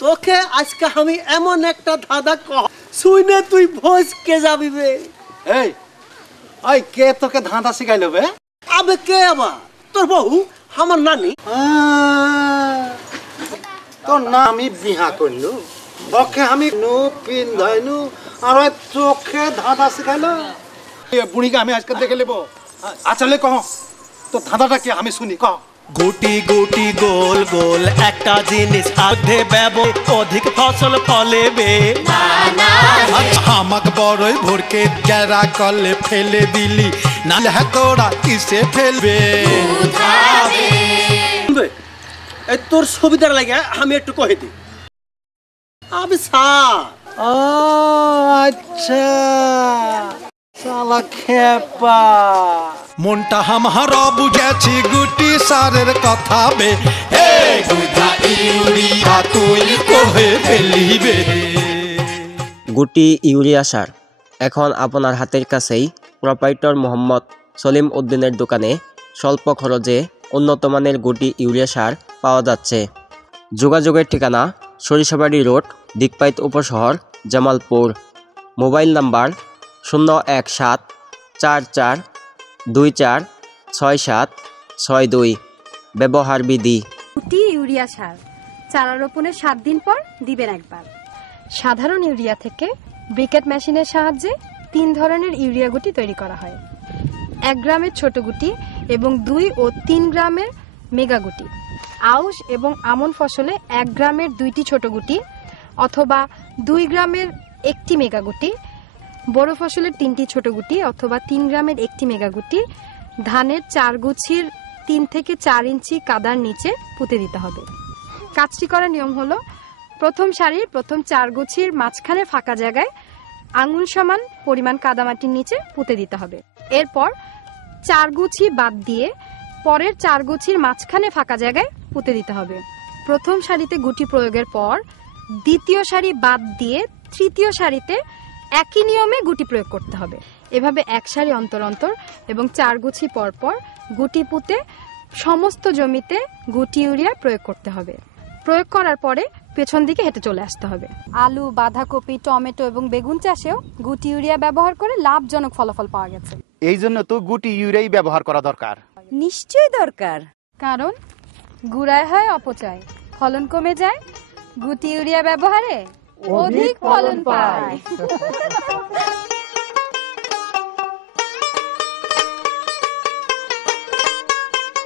তোকে আজকে আমি এমন একটা ধাঁধা কহ শুনে তুই ভসকে যাবি বে। এই ওই কে তোকে ধাঁধা শিখাইলো বে? আবে কে আবার? তোর বউ আমার নানি। তোর না আমি বিহা করলু, ওকে আমি নু পিন্ধাইনু আর ওই তোকে ধাঁধা শিখাইলো। বুড়িকে আমি আজকে দেখে নেবো। আচলে কহ তো ধাঁধাটা কি আমি শুনি, কহ। গুটি গুটি গোল গোল একটা জিনিস আধে ব্যব অধিক ফসল ফলেবে আমাক বড়ই ভোরকে জেরা করলে ফেলে দিলি, নালে তোরা কিসে ফেলবে? এই তোর সুবিধার লাগে আমি একটু কহে দিই। আবে স্যার, ও আচ্ছা শালা খেপা। মনটা আমার বুঝেছি গুটি সারের কথা বে, এই গুদা ইউরিয়া তুই কহে ফেলিবে। গুটি ইউরিয়া সার এখন আপনার হাতের কাছেই প্রোপাইটর মোহাম্মদ সলিম উদ্দিনের দোকানে স্বল্প খরচে উন্নত মানের গুটি ইউরিয়া সার পাওয়া যাচ্ছে। যোগাযোগের ঠিকানা সরিষাবাড়ি রোড, দিকপাইত উপশহর, জামালপুর। Mobile number 01744246762। ব্যবহার বিধি: গুটি ইউরিয়া সার চারা রোপণের 7 দিন পর দিবেন একবার। সাধারণ ইউরিয়া থেকে ব্রিকেট মেশিনের সাহায্যে 3 ধরনের ইউরিয়া গুটি তৈরি করা হয়। 1 গ্রামের ছোট গুটি এবং 2 ও 3 গ্রামের মেগা গুটি। আউশ এবং আমন ফসলে 1 গ্রামের 2টি ছোট গুটি অথবা 2 গ্রামের 1টি মেগা গুটি। বড় ফসলের 3টি ছোট গুটি অথবা 3 গ্রামের 1টি মেগা গুটি ধানের 4 গুছির 3 থেকে 4 ইঞ্চি কাদার নিচে পুঁতে দিতে হবে। কাজটি করার নিয়ম হলো, প্রথম সারির প্রথম 4 গুছির মাঝখানে ফাঁকা জায়গায় আঙুল সমান পরিমাণ কাদামাটির নিচে পুঁতে দিতে হবে। এরপর 4 গুছি বাদ দিয়ে পরের 4 গুছির মাঝখানে ফাঁকা জায়গায় পুঁতে দিতে হবে। প্রথম সারিতে গুটি প্রয়োগের পর দ্বিতীয় সারি বাদ দিয়ে তৃতীয় সারিতে একই নিয়মে গুটি প্রয়োগ করতে হবে। এভাবে 1 সারি অন্তর অন্তর এবং 4 গুছি পর পর গুটি পুঁতে সমস্ত জমিতে গুটি ইউরিয়া প্রয়োগ করতে হবে। প্রয়োগ করার পরে পেছন দিকে হেঁটে চলে আসতে হবে। আলু, বাঁধাকপি, টমেটো এবং বেগুন চাষেও গুটি ইউরিয়া ব্যবহার করে লাভজনক ফলাফল পাওয়া গেছে। এই জন্য তো গুটি ইউরিয়াই ব্যবহার করা দরকার। নিশ্চয়ই দরকার, কারণ গুড়ায় হয় অপচয়, ফলন কমে যায়। গুটি ইউরিয়া ব্যবহারে অধিক ফলন পায়।